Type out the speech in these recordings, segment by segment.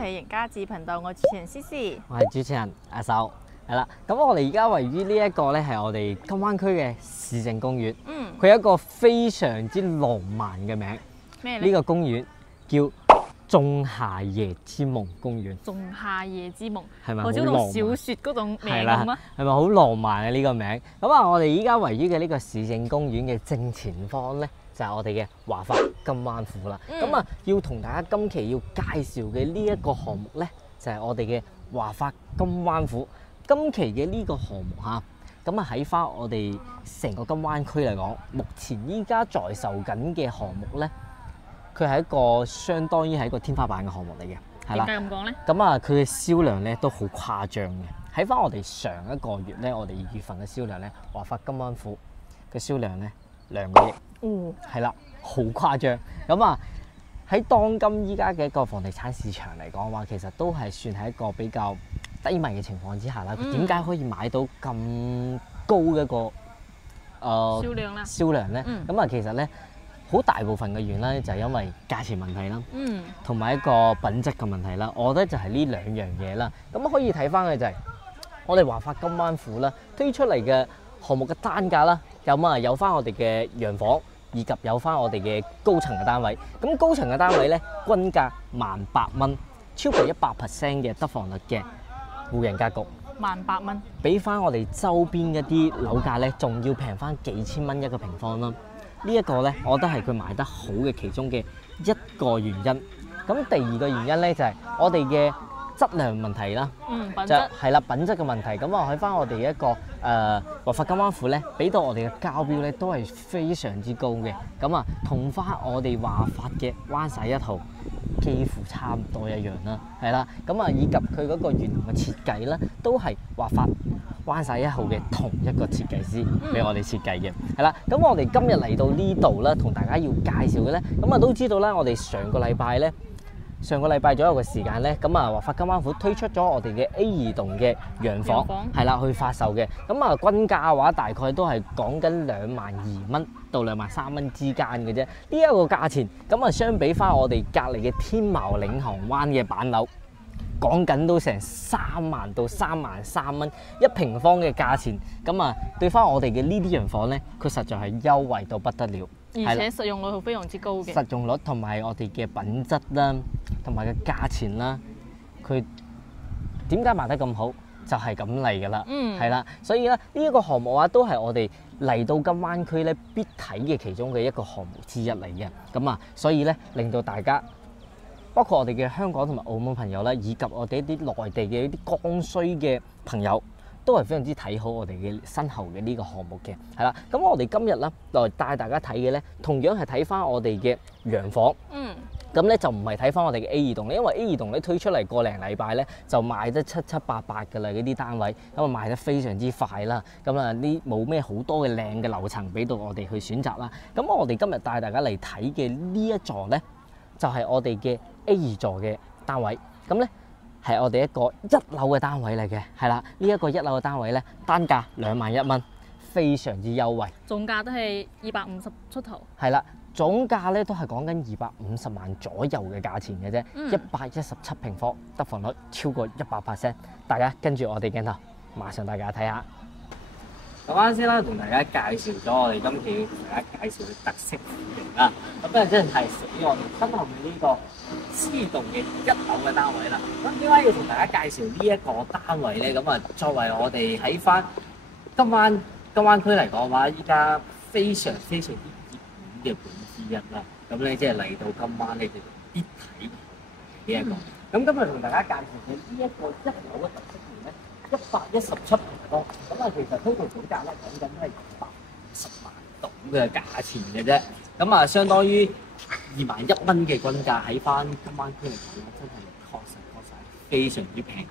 睇贏家智頻道，我主持人思思，我係主持人阿秀，係啦。咁我哋而家位於呢一個咧係我哋金灣區嘅市政公園。佢有一個非常之浪漫嘅名。咩咧？呢個公園叫仲夏夜之夢公園。仲夏夜之夢係咪好似嗰種小説嗰種名咁啊？係咪好浪漫啊？呢個名咁啊！我哋依家位於嘅呢個市政公園嘅正前方咧，就係我哋嘅華發金灣府啦。咁啊，要同大家今期要介紹嘅呢一個項目咧，就係我哋嘅華發金灣府。今期嘅呢個項目嚇，咁啊喺翻我哋成個金灣區嚟講，目前依家在售緊嘅項目咧，佢係一個相當於係一個天花板嘅項目嚟嘅，係啦。點解咁講咧？咁啊，佢嘅銷量咧都好誇張嘅。喺翻我哋上一個月咧，我哋2月份嘅銷量咧，華發金灣府嘅銷量咧2個億，係啦，好誇張。咁啊喺當今依家嘅一個房地產市場嚟講嘅話，其實都係算係一個比較低迷嘅情況之下啦。佢點解可以買到咁高嘅一個銷量咧？咁啊，其實咧好大部分嘅原因咧就係因為價錢問題啦，同埋一個品質嘅問題啦。我覺得就係呢兩樣嘢啦。咁可以睇翻嘅就係我哋華發金灣府啦推出嚟嘅項目嘅單價啦，有翻我哋嘅洋房，以及有翻我哋嘅高層嘅單位。咁高層嘅單位咧，均價18,000蚊，超過100% 嘅得房率嘅戶型格局。18,000蚊，比翻我哋周邊一啲樓價咧，仲要平翻幾千蚊一個平方啦。呢一個咧，我覺得係佢賣得好嘅其中嘅一個原因。咁第二個原因咧，就係我哋嘅質量問題啦。品質係啦，品質嘅問題。咁啊，喺翻我哋一個華發金灣府咧，俾到我哋嘅交標咧，都係非常之高嘅。咁啊，同翻我哋華發嘅灣晒1號幾乎差唔多一樣啦，係啦。咁啊，以及佢嗰個園林嘅設計咧，都係華發灣晒1號嘅同一個設計師俾我哋設計嘅，係啦。咁我哋今日嚟到呢度咧，同大家要介紹嘅咧，咁啊都知道啦，我哋上個禮拜左右嘅時間咧，咁啊華發金灣府推出咗我哋嘅 A2棟嘅洋房，係啦，去發售嘅。咁啊均價嘅話，大概都係講緊22,000蚊到23,000蚊之間嘅啫。呢一個價錢，咁啊相比翻我哋隔離嘅天茂領航灣嘅板樓，講緊都成3萬到33,000蚊一平方嘅價錢。咁啊對翻我哋嘅呢啲洋房咧，佢實在係優惠到不得了。而且實用率係非常之高嘅。實用率同埋我哋嘅品質啦，同埋嘅價錢啦，佢點解賣得咁好？就係咁嚟㗎啦，係啦。所以咧呢一個項目啊，都係我哋嚟到金灣區咧必睇嘅其中嘅一個項目之一嚟嘅。咁啊，所以咧令到大家，包括我哋嘅香港同埋澳門朋友啦，以及我哋一啲內地嘅一啲剛需嘅朋友，都係非常之睇好我哋嘅身後嘅呢個項目嘅，係啦。咁我哋今日咧來帶大家睇嘅咧，同樣係睇翻我哋嘅洋房。咁咧就唔係睇翻我哋嘅 A2棟咧，因為 A2棟咧推出嚟個零禮拜咧就賣得七七八八㗎啦，嗰啲單位咁啊賣得非常之快啦。咁啊呢冇咩好多嘅靚嘅樓層俾到我哋去選擇啦。咁我哋今日帶大家嚟睇嘅呢一座咧，就係我哋嘅 A2座嘅單位。咁咧係我哋一個1樓嘅單位嚟嘅，係啦。呢一個1樓嘅單位咧，單價21,000蚊，非常之優惠。總價都係250出頭。係啦。總價咧都係講緊250萬左右嘅價錢嘅啫，117平方，得房率超過100%。大家跟住我哋鏡頭，馬上大家睇下。咁啱先啦，同大家介紹咗我哋今期同大家介紹嘅特色戶型啦。咁啊真係屬於我哋身後面呢個C棟嘅1樓嘅單位啦。咁點解要同大家介紹呢一個單位咧？咁啊作為我哋喺翻金灣區嚟講嘅話，依家非常之熱門嘅之一啦，咁咧即係嚟到今晚咧就必睇呢一個。咁今日同大家介紹嘅呢一個1樓嘅特色戶咧，117平方，咁啊其實推到總價咧講緊都係250萬度嘅價錢嘅啫。咁啊相當於21,000蚊嘅均價，喺翻今晚區嚟講咧，真係確實非常之平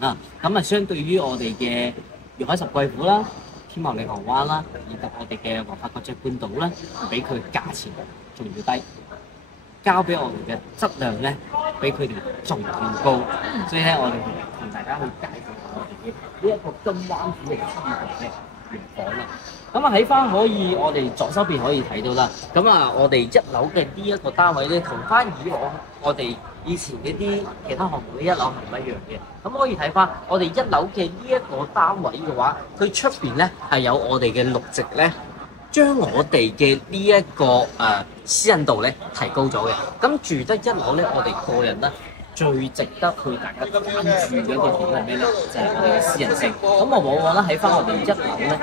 啦。咁啊相對於我哋嘅粵海10貴府啦、天茂領航灣啦，以及我哋嘅華發國際半島咧，比佢價錢仲要低，交俾我哋嘅質量咧，比佢哋仲要高。所以咧，我哋同大家去介紹下我哋嘅呢一個金灣府嘅洋房啦。咁啊喺翻可以我哋左手邊可以睇到啦。咁啊，我哋1樓嘅呢一個單位咧，同翻以往我哋以前嗰啲其他項目嘅一樓係唔一樣嘅。咁可以睇翻我哋一樓嘅呢一個單位嘅話，佢出邊咧係有我哋嘅綠植咧，將我哋嘅呢一個私隱度咧提高咗嘅。咁住得一樓咧，我哋個人咧最值得去大家關注嘅一個點係咩咧？就係、是、我哋嘅私人性。咁我往往咧喺翻我哋一樓咧，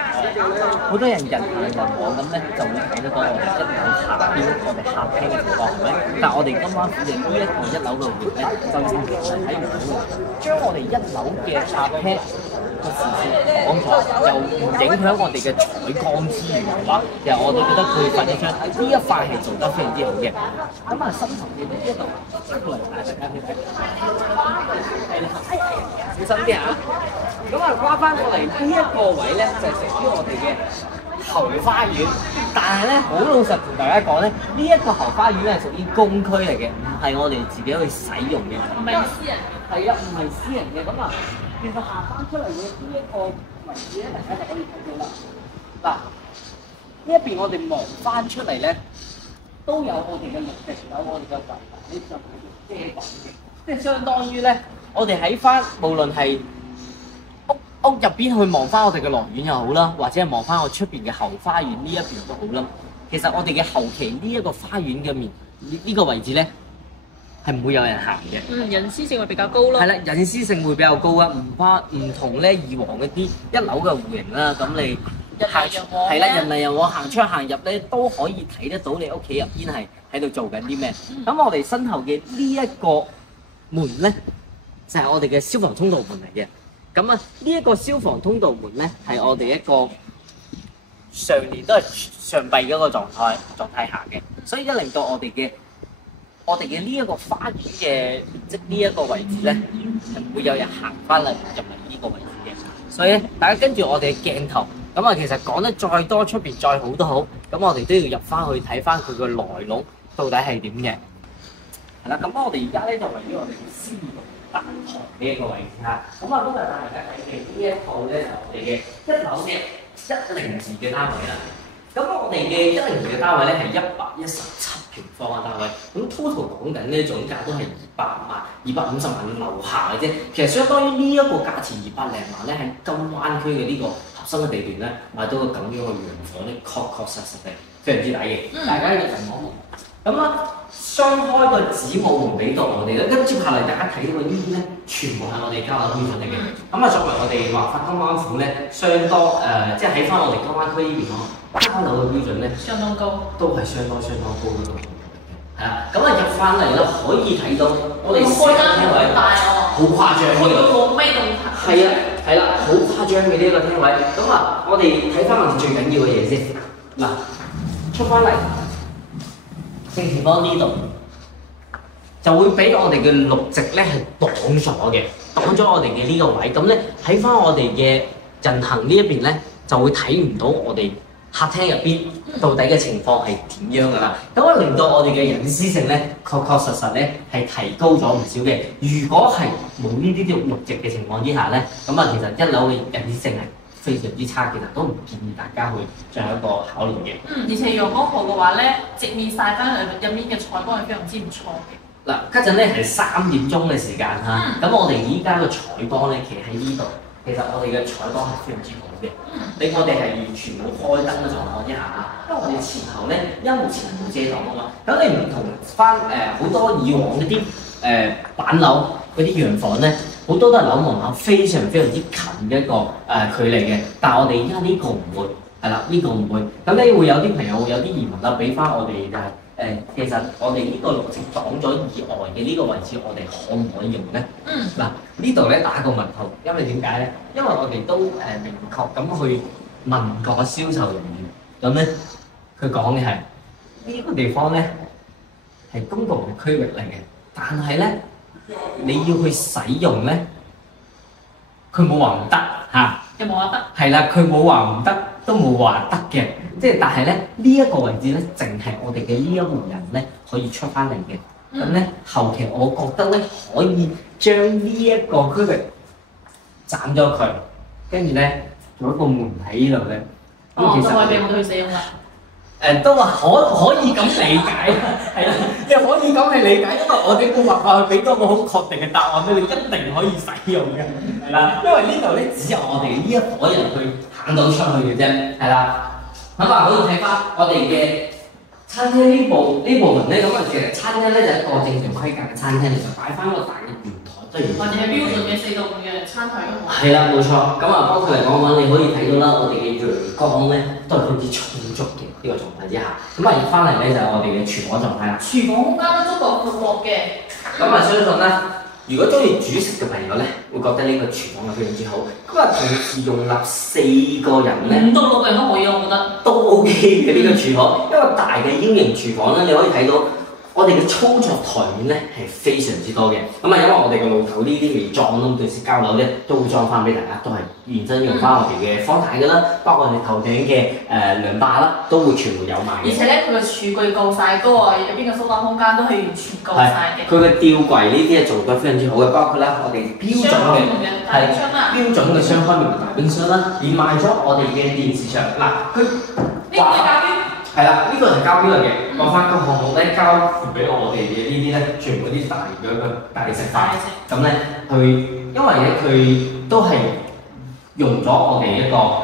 好多人人來人往咁咧，就會睇得到我哋一樓下邊我哋客廳嘅情況係咪？但係我哋今晚嘅呢一個一樓嘅會咧，就完全係睇唔到嘅。將我哋一樓嘅客廳個視線講咗，又唔影響我哋嘅採光之餘嘅話，其實我哋覺得佢發展商呢一塊係做得非常之好嘅。咁啊，新頭嘅呢一度出嚟大家睇睇。係啦，小心啲啊！咁啊，跨翻過嚟呢一個位咧，就係屬於我哋嘅後花園。但係咧，好老實同大家講咧，呢一個後花園係屬於公區嚟嘅，唔係我哋自己去使用嘅，唔係私人。係啊，唔係私人嘅。咁啊，其實行翻出嚟嘅呢一個位置咧，大家就可以睇到啦。嗱，呢一邊我哋望翻出嚟咧，都有我哋嘅綠植，有我哋嘅圍欄，呢就係遮擋嘅。即係相當於咧，我哋喺翻無論係屋入邊去望翻我哋嘅樂園又好啦，或者係望翻我出邊嘅後花園呢一邊都好啦。其實我哋嘅後期呢一個花園嘅面呢個位置咧，係唔會有人行嘅。隱私性會比較高咯。係啦，隱私性會比較高啊，唔同咧以往嗰啲一樓嘅戶型啦，咁你係啦，人嚟人往行出行入咧都可以睇得到你屋企入邊係喺度做緊啲咩。咁我哋身後嘅呢一個門咧就係、是、我哋嘅消防通道門嚟嘅。咁啊，呢一個消防通道門咧係我哋一個常年都係上閉嘅一個狀態下嘅，所以一令到我哋嘅呢一個花園嘅即呢一個位置咧係唔會有人行翻嚟入嚟呢個位置嘅。所以咧，大家跟住我哋嘅鏡頭，咁啊其實講得再多出邊再好都好，咁我哋都要入翻去睇翻佢個來龍到底係點嘅。係啦，咁我哋而家咧就位於我哋嘅司徒大堂呢一個位置啦。咁啊，今日大家睇嘅呢一套咧就係我哋嘅一樓嘅102嘅單位啦。咁我哋嘅102嘅單位咧係117平方嘅單位，咁 total 講緊咧總價都係250萬樓下嘅啫。其實相當於呢一個價錢200零萬咧，喺金灣區嘅呢個核心嘅地段咧買到個咁樣嘅洋房咧，確實嘅非常之抵嘅。大家入嚟望望。咁啊，雙開個子母門俾到我哋咧，跟接下嚟大家睇到嘅呢啲咧，全部係我哋交樓標準嚟嘅。咁啊，作為我哋華發金灣府咧，相當即係喺翻我哋金灣區呢邊咯，交樓嘅標準咧，相當高，都係相當高嗰個。係啦，咁啊入翻嚟咧，可以睇到我哋四個廳位，好誇張呢個。冇咩咁大。係啊，係啦，好誇張嘅呢一個廳位。咁啊，我哋睇翻我哋最緊要嘅嘢先。嗱，出翻嚟。正前方呢度就會俾我哋嘅綠植咧係擋咗嘅，擋咗我哋嘅呢個位。咁咧喺翻我哋嘅人行呢一邊咧，就會睇唔到我哋客廳入邊到底嘅情況係點樣㗎啦。咁啊令到我哋嘅隱私性咧確實咧係提高咗唔少嘅。如果係冇呢啲綠植嘅情況之下咧，咁啊其實一樓嘅隱私性係非常之差，其實都唔建議大家去進行一個考慮嘅。而且陽光好嘅話咧，直面曬翻入面嘅採光係非常之唔錯嘅。嗱，家陣咧係3點鐘嘅時間嚇，咁我哋依家嘅採光咧，其實喺呢度，其實我哋嘅採光係非常之好嘅。我哋係完全冇開燈嘅狀況之下，因為我哋前後咧，因為前後冇遮擋啊嘛。咁你唔同翻好多以往嗰啲板樓嗰啲洋房咧。好多都係樓門口非常之近嘅一個距離嘅，但係我哋而家呢個唔會，係啦，呢個唔會。咁你會有啲朋友有啲疑問啦，俾翻我哋就係其實我哋呢個綠植擋咗以外嘅呢個位置，我哋可唔可以用咧？嗱，呢度咧打個問號，因為點解咧？因為我哋都明確咁去問過銷售人員，咁咧佢講嘅係呢個地方咧係公共嘅區域嚟嘅，但係咧。你要去使用咧，佢冇話唔得嚇，有冇話得？係啦，佢冇話唔得，都冇話得嘅。即係但係咧，呢一個位置咧，淨係我哋嘅呢一戶人咧可以出翻嚟嘅。咁咧後期我覺得咧可以將呢一個區域斬咗佢，跟住咧做一個門喺呢度嘅。咁其實可以俾我哋去使用啦。都話可以咁理解，係啦，你可以咁去理解，因為我哋冇辦法去俾多個好確定嘅答案俾你，一定可以使用嘅，係啦，因為呢度咧只有我哋呢一伙人去行到出去嘅啫，係啦，咁啊可以睇翻我哋嘅餐廳呢部分咧，咁啊其實餐廳咧就係一個正常規格嘅餐廳嚟，就擺翻個大嘅圓台，即係或者係標準嘅4到5嘅餐台都好。係啦，冇錯。咁啊，包括嚟講嘅話，你可以睇到啦，我哋嘅陽光咧都係非常之充足嘅呢個狀態之下。咁啊，入翻嚟咧就係我哋嘅廚房狀態啦。廚房空間都足夠闊落嘅。咁啊，相信咧，如果中意煮食嘅朋友咧，會覺得呢個廚房係非常之好。咁啊，同時容納4個人咧5到6個人都可以，我覺得。都 OK 嘅呢個廚房，因為大嘅英型廚房咧，你可以睇到。我哋嘅操作台面咧係非常之多嘅，咁啊因為我哋個爐頭呢啲未裝啦，對接膠樓咧都會裝翻俾大家，都係原真用翻我哋嘅方太嘅啦，包括我哋頭頂嘅涼霸啦，都會全部有埋嘅。而且咧，佢嘅廚具夠晒多啊，入邊嘅收納空間都係完全夠晒嘅。佢嘅吊櫃呢啲係做得非常之好嘅，包括啦我哋標準嘅標準嘅雙開門大冰箱啦，連埋咗我哋嘅電視牆嗱，佢呢個係家居。係啦，呢個係交標嚟嘅，講翻個項目咧交付俾我哋嘅呢啲咧，全部啲大理石塊，咁咧佢因為咧佢都係用咗我哋一個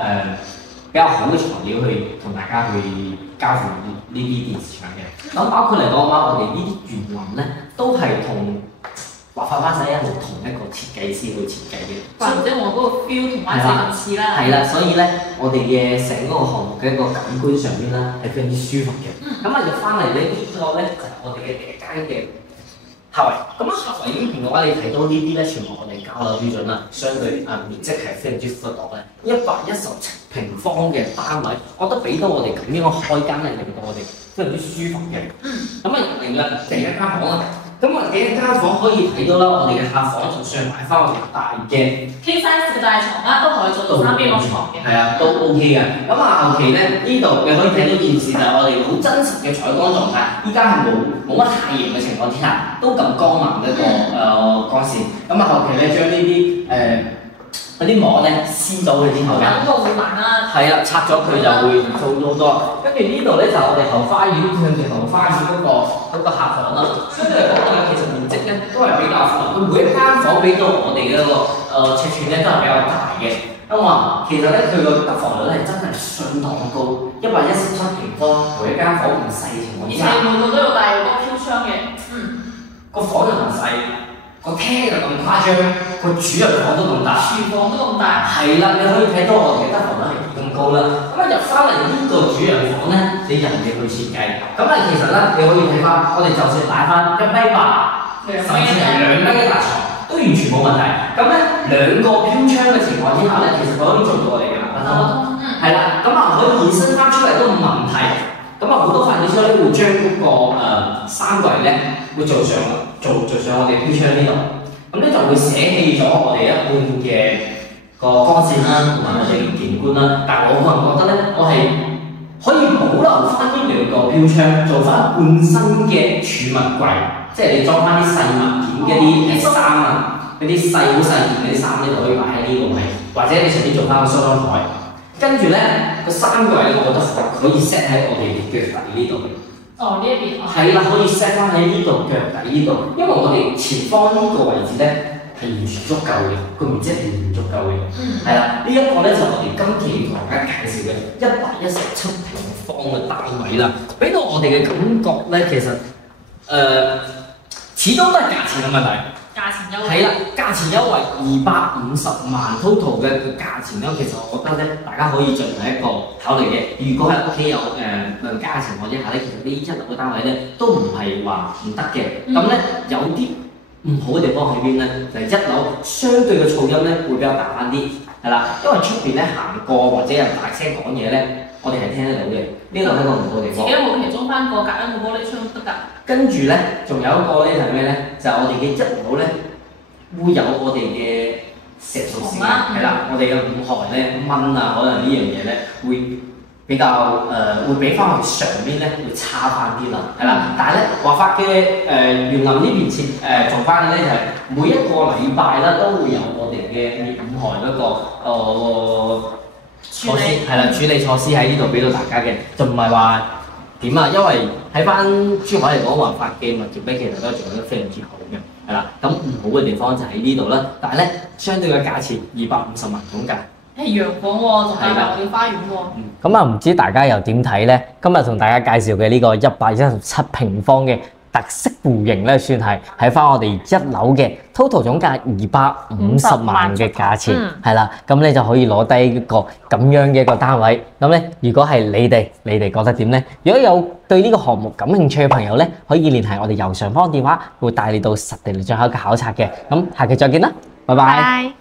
比較好嘅材料去同大家去交付呢啲電視牆嘅，咁包括嚟講嘅話，我哋呢啲園林咧都係同華發灣仔一路同一個設計師去設計嘅，或者我嗰個 feel 同灣仔咁似啦。係啦，所以咧，我哋嘅成個項目嘅一個感官上邊啦，係非常之舒服嘅。咁啊入翻嚟咧，呢個咧就係我哋嘅第一間嘅客圍。咁啊客圍呢邊嘅話，你睇到呢啲咧，全部我哋交樓標準啦，相對面積係非常之闊落嘅，117平方嘅單位，我覺得俾到我哋咁樣嘅開間咧，令到我哋非常之舒服嘅。咁啊入嚟啦，第一間房啦。咁我哋一間房可以睇到啦，我哋嘅客房就上擺翻我哋大嘅 King size 嘅大床啦，都可以做到3邊落床嘅。係啊，都 OK 嘅。咁啊後期咧呢度你可以睇到現時就係我哋好真實嘅採光狀態。依家係冇乜太陽嘅情況之下，都咁光猛嘅一個光線。咁啊後期咧將呢啲嗰啲膜咧撕咗佢之後咧，咁個會慢啦。係啊，拆咗佢就會做到好多。跟住呢度咧就係我哋後花園向住後花園嗰個客房啦。相對嚟講咧，其實面積咧都係比較闊，佢每一間房俾到我哋嘅一個尺寸咧都係比較大嘅。咁啊，其實咧佢個得房率係真係相當高，117平方，每一間房唔細情況之下。而且每個都有帶有個飄窗嘅。個房又唔細。個廳就咁誇張，個主人房都咁大，廚房都咁大。係啦，你可以睇到我哋嘅得房率係咁高啦。咁啊入翻嚟呢個主人房咧，你人哋去設計。咁啊其實咧，你可以睇翻，我哋就算擺翻1.8米，甚至係2米嘅大床，都完全冇問題。咁咧2個飄窗嘅情況之下咧，其實佢可以做到我哋嘅南北通。係啦，咁啊可以延伸翻出嚟都冇問題。咁啊好多發展商咧會將嗰個3櫃咧會做上我哋飄窗呢度，咁咧就會捨棄咗我哋一半嘅個光線啦，同埋我哋嘅景觀啦。但係我個人覺得咧，我係可以保留翻呢2個飄窗，做翻半身嘅儲物櫃，即係你裝翻啲細物件嗰啲衫啊，嗰啲細好細件嗰啲衫咧就可以擺喺呢個位，或者你上邊做翻個梳妝台。跟住咧個3櫃咧，我覺得可以 set 喺我哋腳底呢度。哦，呢一邊係啦，可以 set 翻喺呢度腳底呢度，因為我哋前方呢個位置咧係完全足夠嘅，個面積係完全足夠嘅。係啦，呢一個咧就我哋今期同大家介紹嘅117平方嘅單位啦，俾到我哋嘅感覺咧，其實始終都係價錢嘅問題。價錢優惠係啦，價錢優惠250萬 total 嘅價錢咧，其實我覺得咧，大家可以進行一個考慮嘅。如果喺屋企有兩家嘅情況之下咧，其實呢一樓嘅單位咧都唔係話唔得嘅。咁咧有啲唔好嘅地方喺邊咧？就係1樓相對嘅噪音咧會比較大翻啲，係啦，因為出邊咧行過或者有人大聲講嘢咧，我哋係聽得到嘅。呢度係一個唔好地方。自己冇其中翻個隔音個玻璃窗都得㗎。跟住咧，仲有一個咧係咩咧？就係我哋嘅1樓咧。會有我哋嘅石塑線，係啦，我哋嘅5害咧蚊啊，可能呢樣嘢咧會比較會比翻我哋上邊咧會差翻啲啦，係啦。但係咧華發嘅園林呢邊做翻嘅咧就係每一個禮拜啦都會有我哋嘅滅5害嗰個措施，係啦，處理措施喺呢度俾到大家嘅，就唔係話點啊？因為喺翻珠海嚟講，環法嘅物業咧，其實都係做得非常之好嘅，係啦。咁唔好嘅地方就喺呢度啦。但係咧，相對嘅價錢250萬總價。係洋房喎，仲係我哋花園喎。咁啊，唔知大家又點睇咧？今日同大家介紹嘅呢個117平方嘅特色戶型咧，算係喺翻我哋1樓嘅 total 總價250萬嘅價錢，係啦。咁你就可以攞低一個咁樣嘅一個單位。咁咧，如果係你哋覺得點咧？如果有對呢個項目感興趣嘅朋友咧，可以聯繫我哋右上方電話，會帶你到實地嚟進行一個考察嘅。咁下期再見啦，拜拜。